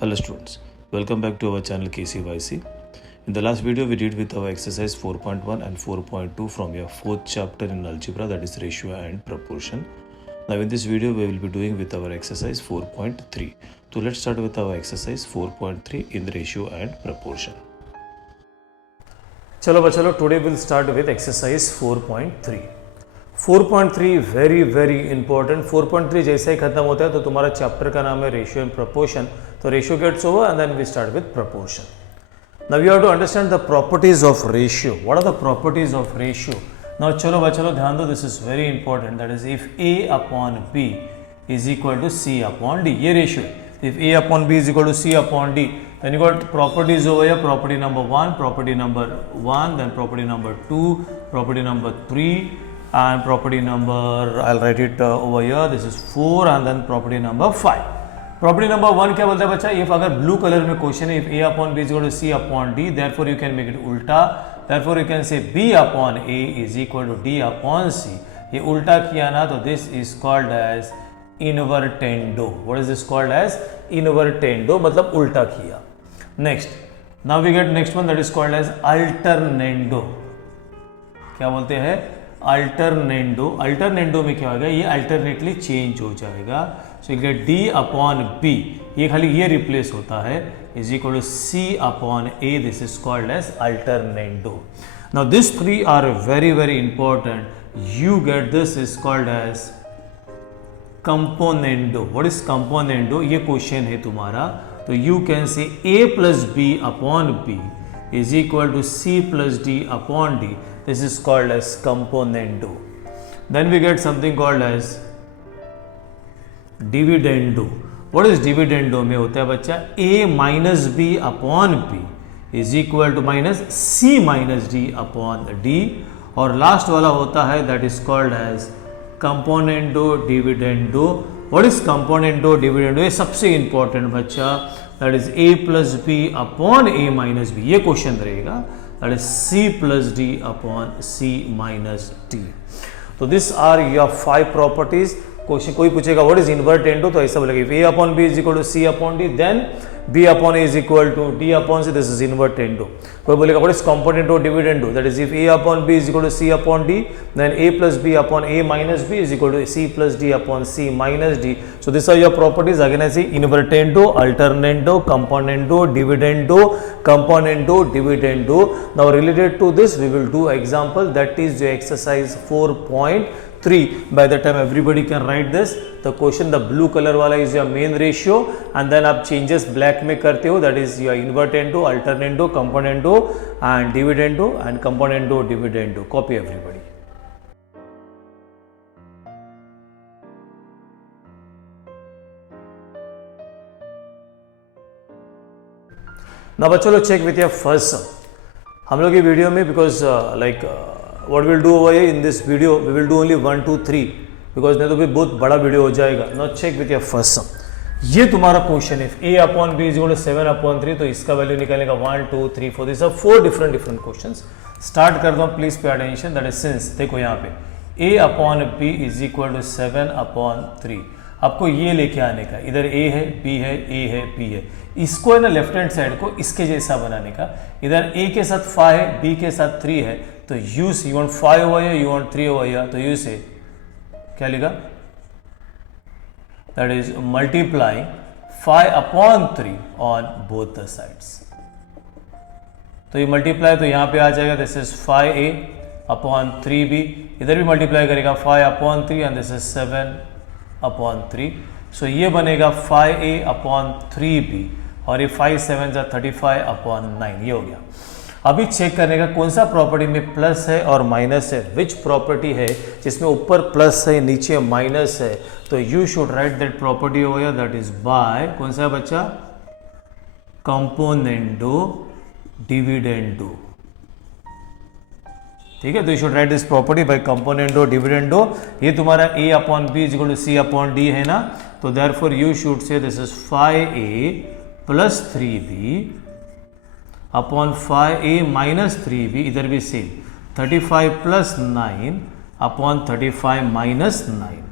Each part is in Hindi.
Hello students, welcome back to our channel KCYC. In the last video we did with our exercise 4.1 and 4.2 from your fourth chapter in algebra, that is ratio and proportion. Now in this video we will be doing with our exercise 4.3. So let's start with our exercise 4.3 in ratio and proportion. चलो today we'll start with exercise 4.3. 4.3 very important. 4.3 जैसे ही खत्म होता है तो तुम्हारा चैप्टर का नाम है रेशियो एंड प्रोपोर्शन. तो ratio gets over and then we start with proportion. Now you have to understand the properties of ratio. What are the properties of ratio? Now चलो ध्यान दो, this is very important. That is if a upon b is equal to c upon d. ये रेशियो है. If a upon b is equal to c upon d, then you got properties over here. Property number 1, property number 1, then property number 2, property number 3, and property number, I'll write it over here, this is 4, and then property number 5. Property number 1 क्या बोलता है बच्चा? If अगर blue color में क्वेश्चन है, if a upon b is equal to c upon d, therefore you can make it उल्टा. Therefore you can say b upon a is equal to d upon c. ये उल्टा किया ना तो this is called as invertendo. What is this called as? Invertendo, मतलब उल्टा किया. Next, now we get next one that is called as alternendo. क्या बोलते हैं? अल्टरनेंडो. अल्टरनेंडो में क्या होगा? ये अल्टरनेटली चेंज हो जाएगा. So you get D upon B, ये खाली ये रिप्लेस होता है, is equal to C upon A. This is called as alternendo. Now this three are very important. You get this is called as componendo. What is componendo? ये क्वेश्चन है तुम्हारा. तो you can say a plus B upon B is equal to C plus D upon D. This is called as componendo. Then we get something called as dividendo. What is dividendo में होता है बच्चा? a minus B upon B is equal to minus C minus D upon D. और लास्ट वाला होता है that is called as componendo dividendo. What is componendo dividendo? ये सबसे इंपॉर्टेंट बच्चा. That is a plus B upon a minus B. ये क्वेश्चन रहेगा. That is c plus d upon c minus d. तो this are your 5 properties. Question कोई पूछेगा व्हाट इज इनवर्टेंडो, तो ऐसा बोलेगा a upon b is equal to c upon d, then b upon a is equal to d upon c. This is invertendo. कोई बोलेगा what is componendo dividendo, that is if a upon b is equal to c upon d, then a plus b upon a minus b is equal to c plus d upon c minus d. So this are your properties. Again I see invertendo, alternendo, componendo, dividendo, componendo, dividendo. Now related to this we will do example, that is your exercise 4.3. By the time everybody can write this, the question, the blue color वाला is your main ratio, and then आप changes black में करते हो, that is your invertendo, alternando, componendo and dividendo, and componendo, dividendo. Copy everybody. Now बच्चों check with your first sum. हम लोग ये वीडियो में because what we'll do over here in this video, we will do only 1 2 3 because नहीं तो भी बहुत बड़ा वीडियो हो जाएगा. Now check with your first sum. ये तुम्हारा क्वेश्चन है a upon b is equal to 7 upon 3. तो इसका वैल्यू निकालेगा 1 2 3 4. This are 4 different questions. Start कर दो, please pay attention. That is since, देखो यहाँ पे a upon b is equal to 7 upon 3. आपको ये लेके आने का, इधर a है, b है, a है, b है. इसको है ना लेफ्ट हैंड साइड को इसके जैसा बनाने का. इधर a के साथ 5 है, b के साथ 3 है. तो यू से, you want 5 over here, you want 3 over here. तो यू से क्या लिखा? That is multiplying 5 upon 3 on both the sides. तो ये मल्टीप्लाई तो यहां पे आ जाएगा. This is 5a upon 3b. इधर भी मल्टीप्लाई करेगा 5 upon 3 and this is 7 upon 3. सो ये बनेगा 5a अपॉन 3b और ये 5 7 जा 35 अपॉन 9. ये हो गया. अभी चेक करने का कौन सा प्रॉपर्टी में प्लस है और माइनस है. विच प्रॉपर्टी है जिसमें ऊपर प्लस है नीचे माइनस है. तो you should write that property over here. That is by कौन सा बच्चा? Componendo dividendo. ठीक है. तो you should write this property by componendo dividendo. ये तुम्हारा a upon b is equal to c upon d है ना. तो therefore you should say this is 5a plus 3b upon 5a minus 3b. इधर भी same 35 plus 9 upon 35 minus 9.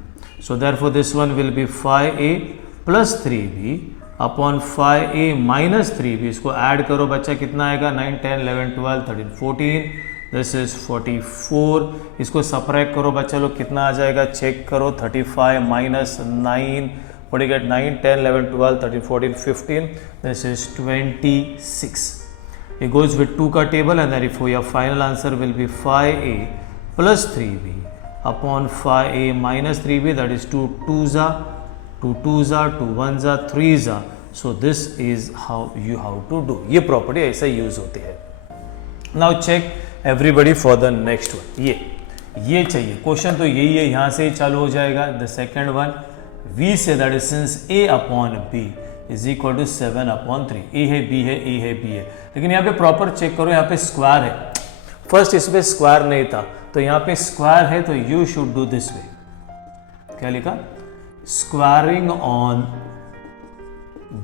So therefore this one will be 5a plus 3b upon 5a minus 3b, इसको ऐड करो बच्चा, कितना आएगा 9, 10, 11, 12, 13, 14, दिस इज 44. इसको सब्ट्रैक्ट करो बच्चा लोग, कितना आ जाएगा चेक करो, 35 minus 9, what do you get, 9, 10, 11, 12, 13, 14, 15, this is 26. It goes with 2 का table and then if your final answer will be 5a plus 3b upon 5a minus 3b, that is 2 2s are 2 2s are 2 1s are 3s are. So this is how you have to do. ये property ऐसा यूज होती है. Now check everybody for the next one. ये चाहिए क्वेश्चन, तो यही है, यहाँ से ही चालू हो जाएगा. The second one, we say that is since a upon b is equal to 7 upon 3. a है, b है, a है, b है, लेकिन यहाँ पे प्रॉपर चेक करो, यहाँ पे स्क्वायर है. फर्स्ट इसमें स्क्वायर नहीं था, तो यहाँ पे स्क्वायर है, तो you should do this way. क्या लिखा? Squaring on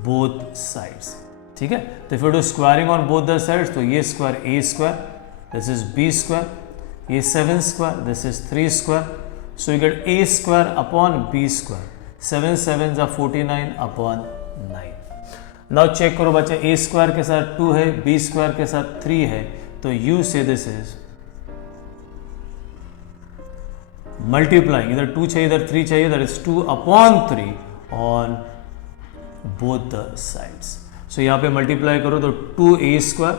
both sides. ठीक है, तो if you do squaring on both the sides, तो ये square a square, this is b square, ये 7 square, this is 3 square. So you gate a square upon b square. 7 7 जा 49 अपॉन 9. नाउ चेक करो बच्चा, a स्क्वायर के साथ 2 है, b स्क्वायर के साथ 3 है, तो यू से दिस इज मल्टीप्लाइंग, इधर 2 चाहिए, इधर 3 चाहिए, that is 2 upon 3 on both the sides. So यहाँ पे मल्टीप्लाई करो तो 2a square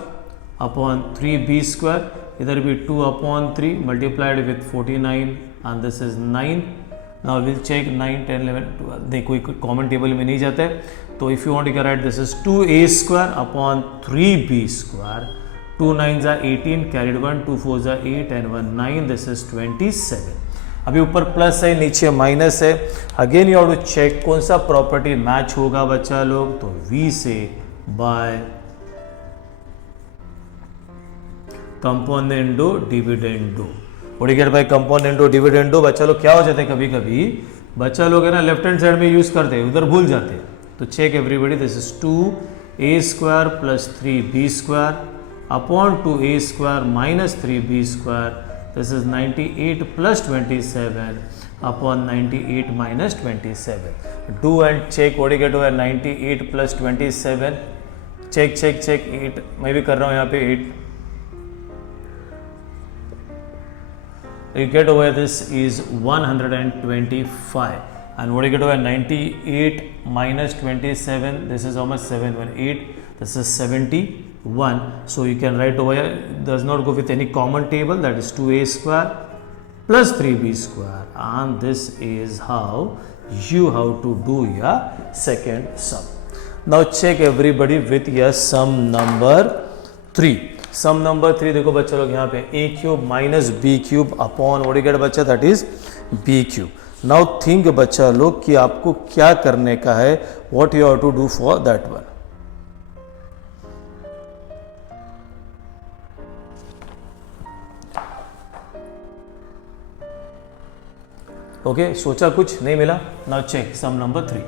upon 3b square, इधर भी 2 upon 3 multiplied with 49 and this is 9. Now will check 9, 10, 11, 12. देखो कोई कॉमन टेबल में नहीं जाता है, तो if you want to write, this is 2a square upon 3b square. 2 9s are 18, carried 1, 2 4s are 8 and 1 9, this is 27. अभी ऊपर प्लस है, नीचे माइनस है. Again you have to check कौन सा प्रॉपर्टी मैच होगा बच्चा लोग, तो v से by componendo dividendo. What you get by componendo dividendo? बच्चा लोग क्या हो जाते हैं, कभी कभी बच्चा लोग है ना लेफ्ट हैंड साइड में यूज करते हैं, उधर भूल जाते हैं. तो check everybody, this is 2a square plus 3b square upon 2a square minus 3b square. This is 98 plus 27 upon 98 minus 27. Do and check, what you get over 98 plus 27. Check check check, 8 मैं भी कर रहा हूँ यहाँ पे 8. You get over this is 125, and what you get over 98 minus 27, this is how much, 718, this is 71. So you can write over here, does not go with any common table, that is 2a square plus 3b square, and this is how you have to do your second sum. Now check everybody with your sum number 3. Sum number 3 देखो बच्चा लोग, यहाँ पे a cube minus b cube upon what you get बच्चा, that is b cube. Now think बच्चा लोग कि आपको क्या करने का है, what you have to do for that one. Okay, सोचा कुछ नहीं मिला. Now check sum number 3.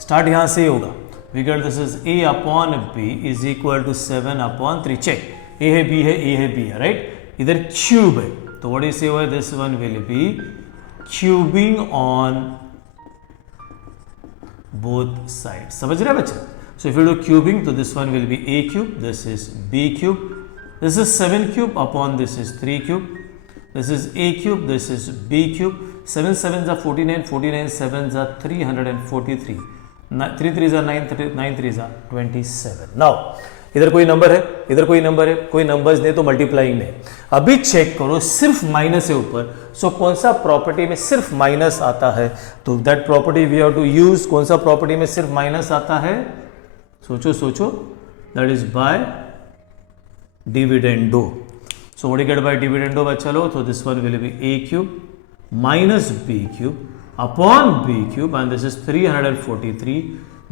Start यहां से ही होगा. We get this is a upon b is equal to 7 upon 3. Check, a है, b है, a है, b है, राइट. इधर क्यूब है, तो व्हाट इज से हुआ, this one will be cubing on both side. समझ रहे बच्चे? So if you do cubing, तो this one will be a cube, this is b cube, this is 7 cube upon this is 3 cube, this is a cube, this is b cube. 7 7s are 49, 49 7s are 343, 3 3s are 9, 9 3s are 27. Now इधर कोई नंबर है, इधर कोई नंबर है, कोई नंबर्स नहीं तो मल्टीप्लाइंग नहीं. अभी चेक करो, सिर्फ माइनस है ऊपर, सो कौन सा प्रॉपर्टी में सिर्फ माइनस आता है, तो that property we have to use. कौन सा प्रॉपर्टी में सिर्फ माइनस आता है, सोचो सोचो, that is by dividendo. So what you get by dividendo बच्चा लो, तो this one will be a cube minus b cube upon b cube, and this is 343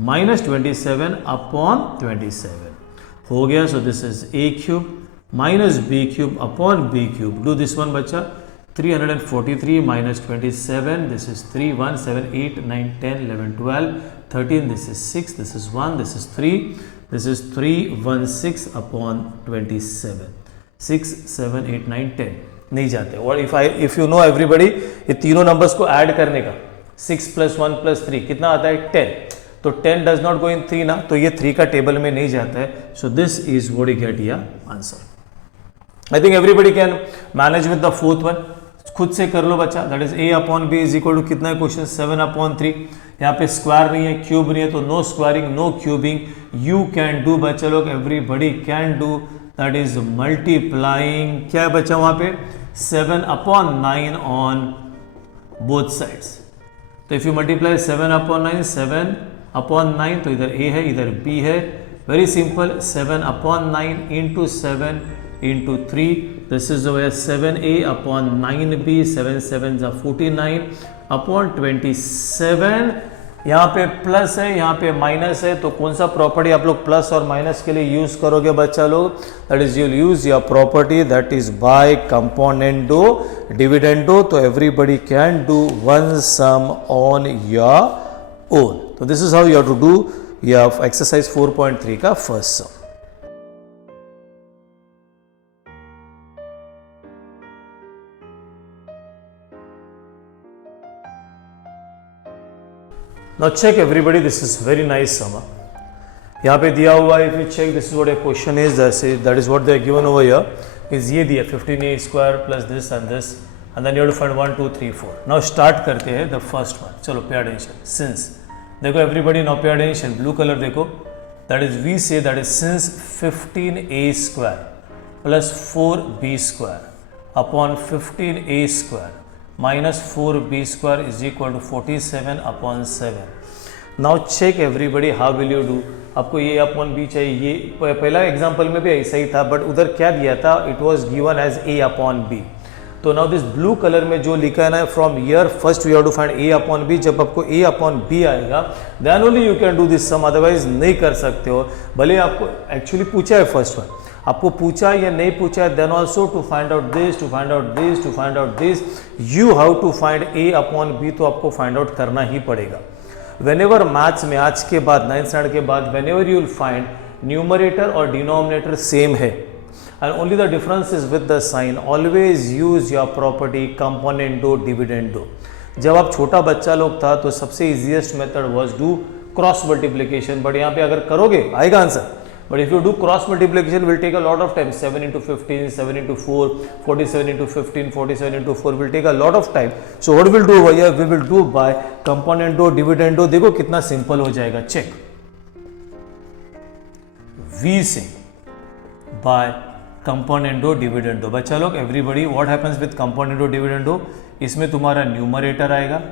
minus 27 upon 27 हो गया. So this is a cube minus b cube upon b cube. Do this one बच्चा, 343 minus 27, this is 3, 1, 7, 8, 9, 10, 11, 12, 13, this is 6, this is 1, this is 3, this is 3, 1, 6 upon 27. 6, 7, 8, 9, 10 नहीं जाते. और if you know everybody, ये तीनों नंबर्स को ऐड करने का 6 plus 1 plus 3 कितना आता है 10. तो 10 डज नॉट गो इन 3 ना, तो ये 3 का टेबल में नहीं जाता है. So this is what you get या answer. I think everybody can manage with the fourth one. खुद से कर लो बच्चा. That is a upon B is equal to कितना है क्वेश्चन 7/3. यहाँ पे स्क्वायर नहीं है, क्यूब नहीं है, तो no squaring no cubing. You can do बच्चा लोग, everybody can do. That is multiplying. क्या है बच्चा वहां पे 7/9 ऑन बोथ साइड्स. तो इफ यू मल्टीप्लाई 7/9 7/9, तो इधर a है इधर b है. Very simple. 7/9 into 7 into 3. This is over 7a upon 9b. 7 7s are 49 upon 27. यहाँ पे प्लस है, यहाँ पे माइनस है, तो कौन सा प्रॉपर्टी आप लोग प्लस और माइनस के लिए यूज करोगे बच्चा लोग? That is you use your property that is by componendo dividendo. तो everybody can do one sum on your own. तो this is how you have to do your exercise 4.3 का first sum. Now check everybody, this is very nice sum. यहाँ पे दिया हुआ है, if you check this is what a question is, that is what they are given over here, is ये दिया 15a square plus this and this, and then you have to find 1 2 3 4. Now start करते हैं the first one. चलो pay attention. Since देखो everybody now pay attention. Blue color देखो, that is we say that is since 15a square plus 4b square upon 15a square minus 4b square is equal to 47 upon 7. Now check everybody how will you do. आपको ये अपॉन बी चाहिए. ये पहला एग्जांपल में भी ऐसा ही था, बट उधर क्या दिया था, it was given as a upon b. तो नाउ दिस ब्लू कलर में जो लिखा है ना, from here first we have to find a upon b. जब आपको a अपॉन b आएगा then only you can do this sum, otherwise नहीं कर सकते हो. भले आपको एक्चुअली पूछा है फर्स्ट वन, आपको पूछा या नहीं पूछा, then also to find out this, to find out this, to find out this, you how to find a upon b. तो आपको फाइंड आउट करना ही पड़ेगा. वेनेवर मैथ्स में आज के बाद 9th स्टैंडर्ड के बाद whenever you will find numerator और डिनोमिनेटर सेम है, and only the difference is with the sign. Always use your property componendo dividendo. जब आप छोटा बच्चा लोग था तो सबसे easiest method was do cross multiplication, but यहाँ पे अगर करोगे आएगा answer. But if you do cross multiplication will take a lot of time. 7 into 15, 7 into 4, 47 into 15, 47 into 4 will take a lot of time. So what we'll do over here, we will do by componendo dividendo. देखो कितना सिंपल हो जाएगा. Check. We say by componendo dividendo. बच्चा लोग everybody what happens with componendo dividendo? इसमें तुम्हारा न्यूमरेटर आएगा,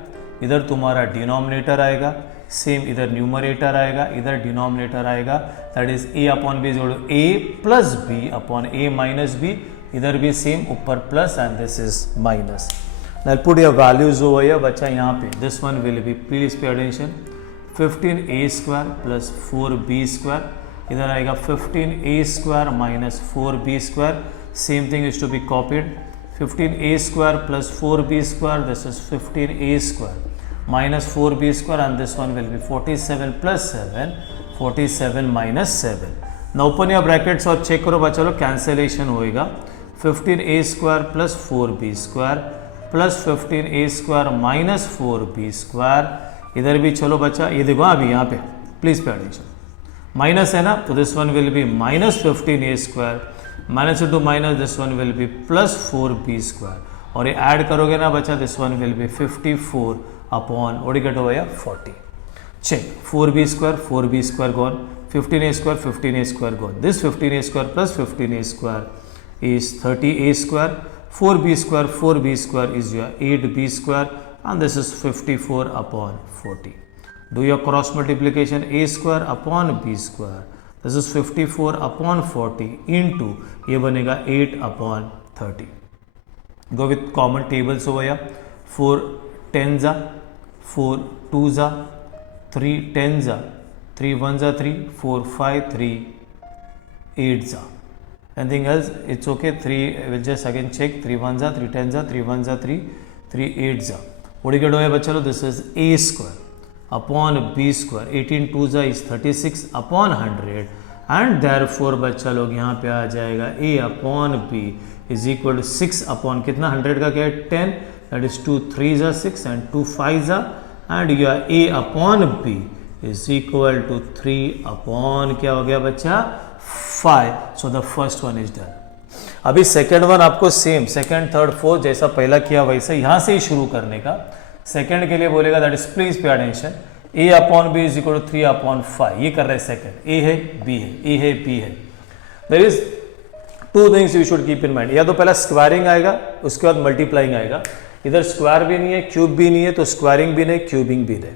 इधर तुम्हारा डिनोमिनेटर आएगा, सेम इधर न्यूमरेटर आएगा, इधर डिनोमिनेटर आएगा. That is a upon B जोड़ो a plus B upon a minus B. इधर भी सेम, ऊपर plus and this is minus. Now put your values over here बच्चा. यहाँ पे this one will be, please pay attention, 15a square plus 4b square. इधर आएगा 15a square minus 4b square. Same thing is to be copied. 15a square plus 4b square, this is 15a square minus 4b square, and this one will be 47 plus 7, 47 minus 7. Now open your brackets और check करो बच्चा लोग, cancellation होएगा. 15a square plus 4b square plus 15a square minus 4b square. इधर भी चलो बच्चा, ये देखो अभी यहाँ पे प्लीज पे अटेंशन, माइनस है ना, तो this one will B minus 15a square minus into minus, this one will B plus 4b square. और ये ऐड करोगे ना बच्चा, this one will B 54 upon what do you get over here 40. Check 4b square gone, 15a square gone. This 15a square plus 15a square is 30a square. 4b square is your 8b square, and this is 54 upon 40. Do your cross multiplication, a square upon b square. This is 54 upon 40 into ये बनेगा 8 upon 30. Go with common tables over here. 4 10s are 4 2s are 3 10s are 3 1s are 3 4 5 3 8s are. Anything else? It's okay. 3 we'll just again check. 3 1s are 3 10s are 3 1s are 3 3 8s are. What do you get over बच्चा लोग? This is a square upon b square. 18 2s are is 36 upon 100, and therefore बच्चा लोग यहाँ पे आ जाएगा a upon b is equal to 6 upon कितना 100 का क्या है 10. That is 2 3s are 6 and 2 5s are, and your a upon b is equal to 3 upon क्या हो गया बच्चा 5. So the first one is done. अभी सेकेंड वन आपको सेम सेकेंड थर्ड फोर्थ जैसा पहला किया वैसे यहां से ही शुरू करने का. सेकेंड के लिए बोलेगा that is please pay attention. a upon B is equal to 3 upon 5. ये कर रहे हैं सेकेंड. a है b है a है b है. There is two things you should keep in mind. या तो पहला स्क्वायरिंग आएगा उसके बाद मल्टीप्लाइंग आएगा. इधर स्क्वायर भी नहीं है क्यूब भी नहीं है तो स्क्वायरिंग भी नहीं क्यूबिंग भी नहीं.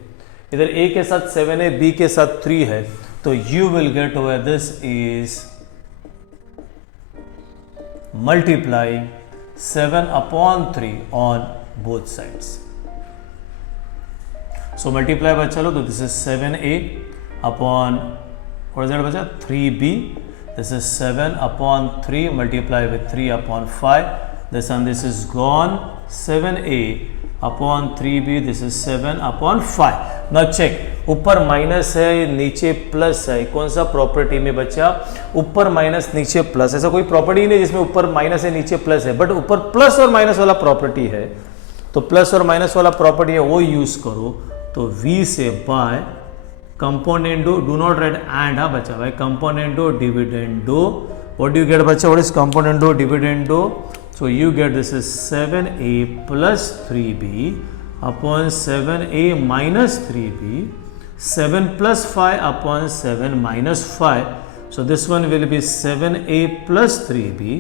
इधर a के साथ 7 है b के साथ 3 है तो you will get over this is multiplying 7 upon 3 on both sides. So multiply बच्चा लो तो this is 7a upon what is that बच्चा 3b. This is 7 upon 3 multiply with 3 upon 5. This and this is gone. 7a upon 3b. This is 7 upon 5. Now check ऊपर माइनस है नीचे प्लस है. कौन सा प्रॉपर्टी में बच्चा ऊपर माइनस नीचे प्लस. ऐसा कोई प्रॉपर्टी नहीं जिसमें ऊपर माइनस है नीचे प्लस है बट ऊपर प्लस और माइनस वाला प्रॉपर्टी है तो प्लस और माइनस वाला प्रॉपर्टी है वो यूज करो. तो v से by componendo do not write and. हाँ बच्चा भाई componendo dividendo. What do you get बच्चा what is componendo dividendo. So you get this is 7a plus 3b upon 7a minus 3b. 7 plus 5 upon 7 minus 5. So this one will be 7a plus 3b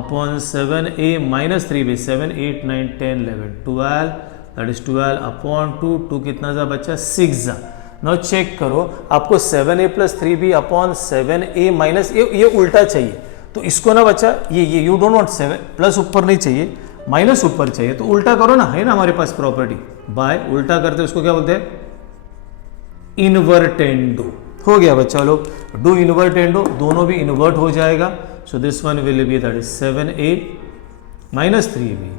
upon 7a minus 3b. 7, 8, 9, 10, 11, 12. That is 12 upon 2. 2 कितना जा बच्चा 6 जा. Now check करो आपको 7a plus 3b upon 7a minus ये उल्टा चाहिए तो इसको ना बच्चा ये यू डोंट वांट 7 प्लस ऊपर नहीं चाहिए माइनस ऊपर चाहिए तो उल्टा करो ना. है ना हमारे पास प्रॉपर्टी बाय उल्टा करते उसको क्या बोलते हैं इन्वर्टेंडो. हो गया बच्चा लोग. डू इन्वर्टेंडो दोनों भी इन्वर्ट हो जाएगा. So this one will be that is 7a minus 3b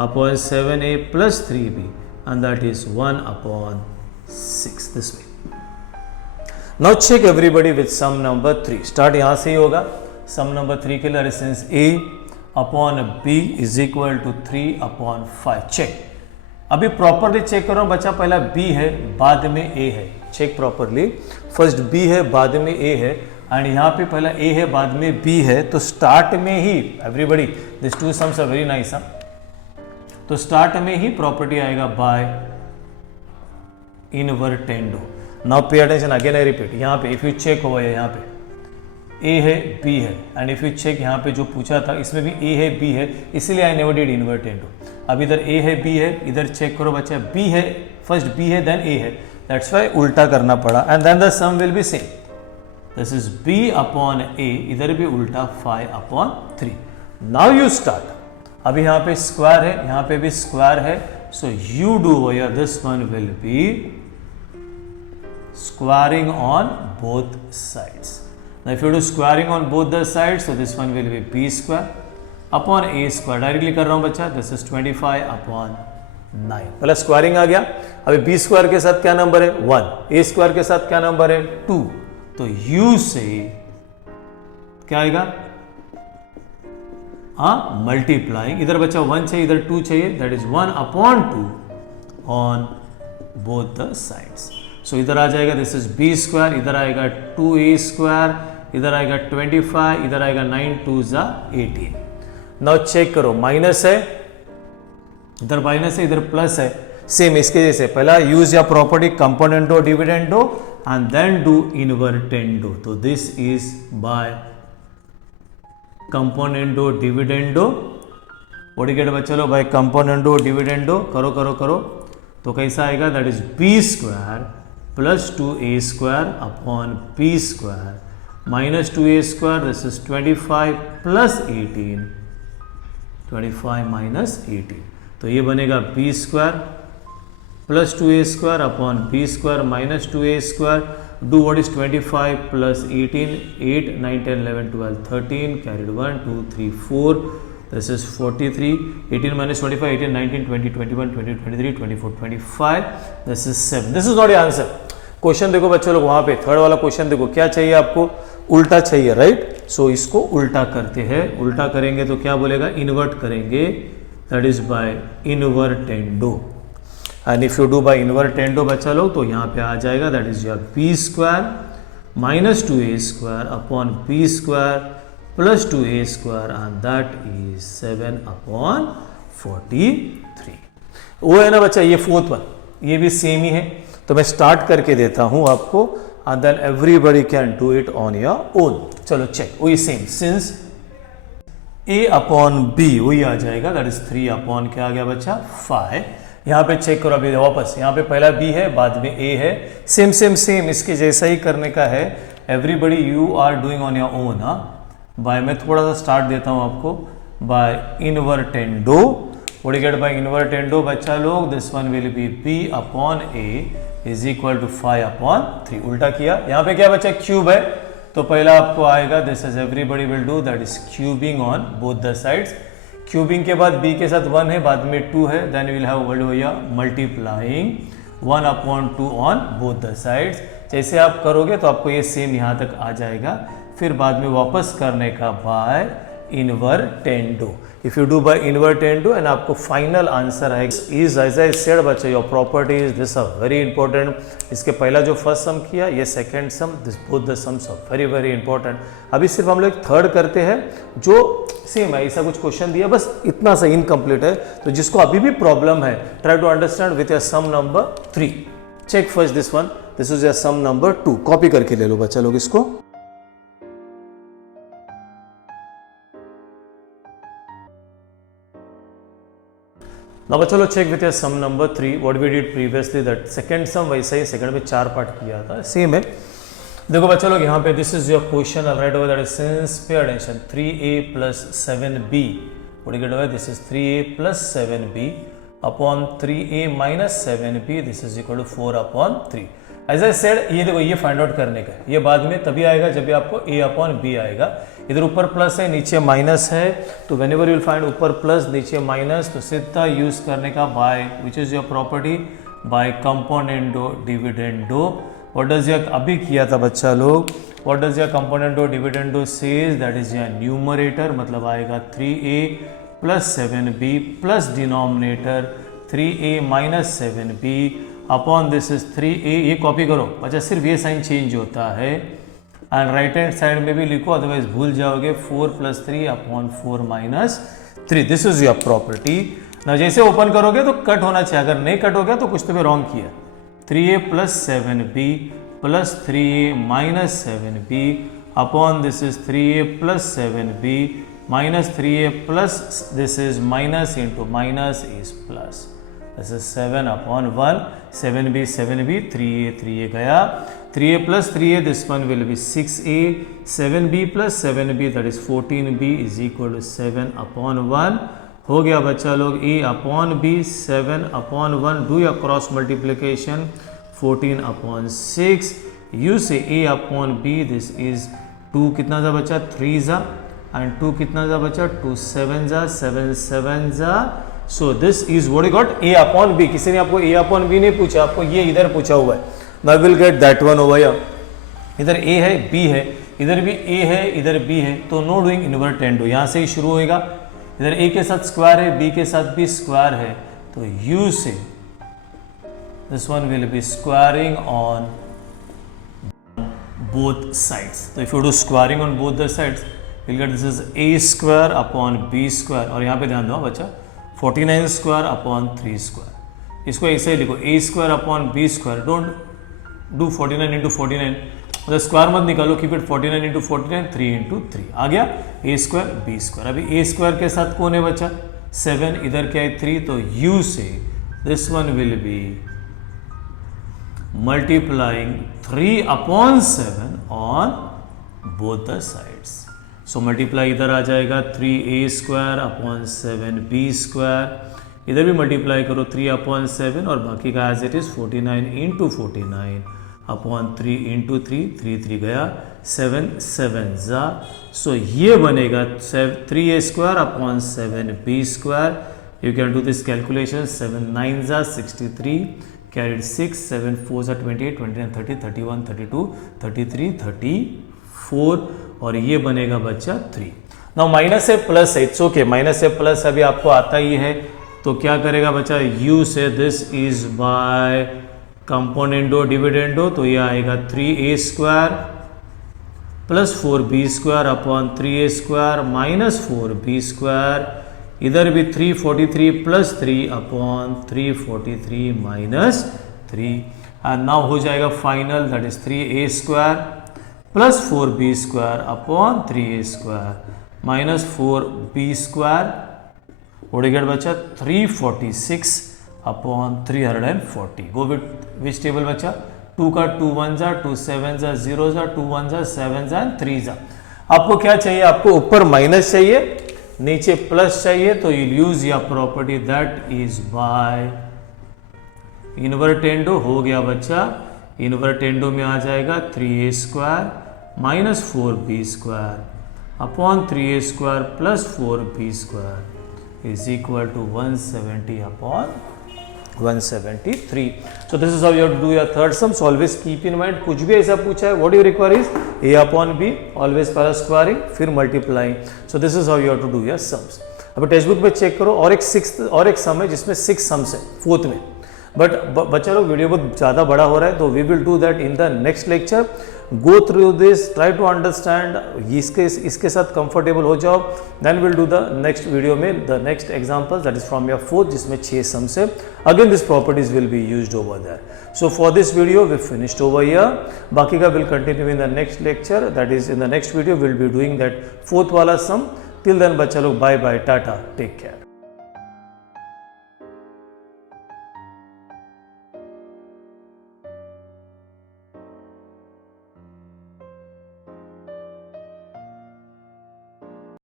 upon 7a plus 3b and that is 1 upon 6 this way. Now check everybody with sum number 3. Start यहां से ही होगा. सम नंबर 3 के लिए resistance a upon b is equal to 3 upon 5. Check अभी प्रॉपरली चेक करो बच्चा. पहला b है बाद में a है. Check properly. फर्स्ट b है बाद में a है एंड यहाँ पे पहला a है बाद में b है तो स्टार्ट में ही everybody this two sums are very nice. तो स्टार्ट में ही प्रॉपर्टी आएगा by invertendo. Now pay attention again I repeat. यहाँ पे इफ यू चेक हो यहाँ पे a है b है एंड इफ यू चेक यहाँ पे जो पूछा था इसमें भी a है b है इसलिए आई नेवर डिड इन्वर्टेंडो. अब इधर a है b है इधर चेक करो बच्चा b है फर्स्ट b है देन a है दैट्स वाई उल्टा करना पड़ा and then the sum will be same. This is b upon a इधर भी उल्टा 5 अपॉन 3. Now you start. अभी यहाँ पे स्क्वायर है यहाँ पे भी स्क्वायर है so you do where this one will be squaring on both sides. Now if you do squaring on both the sides, so this one will be b square upon a square. Directly कर रहा हूं बच्चा. This is 25 upon 9. पहला स्क्वायरिंग आ गया. अभी b स्क्वायर के साथ क्या नंबर है 1. a स्क्वायर के साथ क्या नंबर है 2. तो u से क्या आएगा मल्टीप्लाइंग. इधर बच्चा 1 चाहिए इधर 2 चाहिए that is 1 upon 2 on both the sides. So इधर आ जाएगा दिस इज b स्क्वायर इधर आएगा 2a स्क्वायर इधर आएगा 25 इधर आएगा 9 2 जा 18. नाउ चेक करो माइनस है इधर माइनस है इधर प्लस है सेम इसके जैसे. पहला यूज या property componendo dividendo and then do invertendo. तो this is by componendo dividendo. What you get बच्चा लो बाय कंपोनेंडो डिविडेंडो. करो करो करो तो कैसा आएगा that is b square plus 2a square upon b square minus 2a square. This is 25 plus 18 25 minus 18. तो ये बनेगा b square plus 2a square upon b square minus 2a square. Do what is 25 plus 18 8 9 10 11 12 13 carried 1 2 3 4. This is 43, 18 minus 25, 18, 19, 20, 21, 22, 23, 24, 25. This is 7. This is not your answer. Question देखो बच्चों लोग वहां पे थर्ड वाला क्वेश्चन देखो क्या चाहिए आपको उल्टा चाहिए राइट. सो इसको उल्टा करते हैं. उल्टा करेंगे तो क्या बोलेगा इन्वर्ट करेंगे that is by invertendo. And if you do by invertendo बच्चा लोग तो यहाँ पे आ जाएगा that is your B square minus 2a square upon B square plus 2a square and that is 7 upon 43। वो है ना बच्चा ये फोर्थ वन, ये भी सेम ही है। तो मैं स्टार्ट करके देता हूं आपको and then everybody can do it on your own. चलो चेक, वही same, since a upon B वही आ जाएगा दैट इज 3 अपॉन क्या आ गया बच्चा 5। यहाँ पे चेक करो अभी वापस, यहाँ पे पहला b है बाद में a है, सेम सेम सेम इसके जैसा ही करने का है। Everybody you are doing on your own. हाँ बाय, मैं थोड़ा सा स्टार्ट देता हूँ आपको by invertendo. What you get by invertendo बच्चा लोग, this one will be b upon a is equal to 5 upon 3। उल्टा किया, यहाँ पे क्या बच्चा क्यूब है तो पहला आपको आएगा this is everybody will do that is cubing on both the sides. Cubing के बाद b के साथ 1 है बाद में 2 है, देन विल हैव वर्ड होया multiplying 1 upon 2 on both the sides. जैसे आप करोगे तो आपको ये सेम यहाँ तक आ जाएगा, फिर बाद में वापस करने का by invertendo. If you do by invertendo and आपको फाइनल आंसर है इज एज आई सेड बच्चा your properties this are very important. इसके पहला जो फर्स्ट सम किया ये second sum, this both the sums are very very important. अभी सिर्फ हम लोग थर्ड करते हैं जो सेम है, ऐसा कुछ क्वेश्चन दिया बस इतना सा इनकम्प्लीट है। तो जिसको अभी भी प्रॉब्लम है try to understand with your sum number 3। Check first this one, this is your sum number 2। Copy करके ले लो बच्चा लोग इसको। Now चलो check with sum number 3 what we did previously, that second sum वैसे ही सेकंड में 4 पार्ट किया था, सेम है। देखो बच्चा लोग यहाँ पे this is your question all right over that is since pay attention 3a plus 7b what you get over this is 3a plus 7b upon 3a minus 7b this is equal to 4 upon 3। As I said ये देखो ये फाइंड आउट करने का है, ये बाद में तभी आएगा जब भी आपको a अपॉन b आएगा। इधर ऊपर प्लस है नीचे माइनस है, तो व्हेनेवर यू विल फाइंड ऊपर प्लस नीचे माइनस तो सीधा यूज करने का by which is your property by componendo dividendo. What does your अभी किया था बच्चा लोग, what does your componendo dividendo says that is your numerator मतलब आएगा 3a plus 7b plus denominator 3a minus 7b upon this is 3a। ये कॉपी करो बच्चा, सिर्फ ये साइन चेंज होता है एंड राइट हैंड साइड में भी लिखो अदरवाइज भूल जाओगे 4 plus 3 upon 4 minus 3। This is your property. ना जैसे ओपन करोगे तो कट होना चाहिए, अगर नहीं कट हो गया तो कुछ तो भी रॉन्ग किया। 3a plus 7b plus 3a minus 7b upon this is 3a plus 7b minus 3a plus this is minus into minus is plus, this is 7 upon 1 7b 3a गया 3a plus 3a this one will be 6a 7b plus 7b that is 14b is equal to 7 upon 1 हो गया बच्चा लोग a upon b 7 upon 1 do your cross multiplication 14 upon 6 you say a upon b this is 2 कितना था बच्चा 3 जा and 2 कितना था बच्चा 2 7 जा 7 7 जा। so this is what you got a upon b। किसी ने आपको a upon b नहीं पूछा, आपको ये इधर पूछा हुआ है। Now we'll get that one over here। इधर a है b है, इधर भी a है इधर b है, तो नो डूइंग इन्वर्टेंडो यहाँ से ही शुरू होएगा। इधर a के साथ स्क्वायर है b के साथ भी स्क्वायर है, तो u से this one will be squaring on both sides. तो if you do squaring on both the sides will get this is a square upon b square, और यहाँ पे ध्यान दो बच्चा 49 स्क्वायर अपॉन 3 स्क्वायर। इसको ऐसे ही लिखो a square upon b square, don't do 49 into 49 मतलब स्क्वायर मत निकालो, कीप इट 49 इंटू 49 3 इंटू 3 आ गया a स्क्वायर b स्क्वायर। अभी a स्क्वायर के साथ कौन है बच्चा 7, इधर क्या है 3, तो u से this one will B multiplying 3 upon 7 on both the sides. So multiply इधर आ जाएगा 3a square upon 7b square, इधर भी मल्टीप्लाई करो 3 अपॉन 7 और बाकी का as it is 49 into 49 upon 3 into 3 3 गया 7 7 जा। सो ये बनेगा 3a square upon 7b square. You can do this calculation 7 9 जा 63 कैरिड 6 7 4 जा 28 29 30 31 32 33 34 और ये बनेगा बच्चा 3। नाउ माइनस है प्लस है, इट्स ओके, माइनस है प्लस अभी आपको आता ही है, तो क्या करेगा बच्चा, यू से this is by componendo dividendo, तो ये आएगा 3a² plus 4b² upon 3a² minus 4b², इधर भी 343 plus 3 upon 343 minus 3, and now हो जाएगा final, that is 3a² plus 4b² upon 3a² minus 4b², what you get बच्चा 346 अपॉन 340. गो विच टेबल बच्चा, 2 का 2 1 जा, 2 7 जा, 0 जा, 2 1 जा, 7 जा, 3 जा. आपको क्या चाहिए, आपको ऊपर माइनस चाहिए, नीचे प्लस चाहिए, तो यू यूज या property that is by invertendo. हो गया बच्चा, इन्वर्टेंडो में आ जाएगा 3a² minus 4b² upon 3a² plus 4b² is equal to 170 upon 173. So this is how you have to do your third sum. So always keep in mind, कुछ भी ऐसा पूछा है, what you require is a upon b, always पहला स्क्वायरिंग फिर multiplying. So this is how you have to do your sums. अब टेक्स्ट बुक में चेक करो, और एक सम है जिसमें 6 सम्स है 4th में, बट बच्चा लोग वीडियो बहुत ज़्यादा बड़ा हो रहा है, तो we will do that in the next lecture. Go through this, try to understand, इसके साथ कंफर्टेबल हो जाओ, then will do the next video में the next example that is from your 4th, जिसमें 6 सम्स है. Again this properties will be used over there. So for this video we finished over here. बाकी का will continue in the next lecture, that is in the next video will be doing that 4th वाला सम. टिल देन बच्चा लोग bye bye, tata, take care.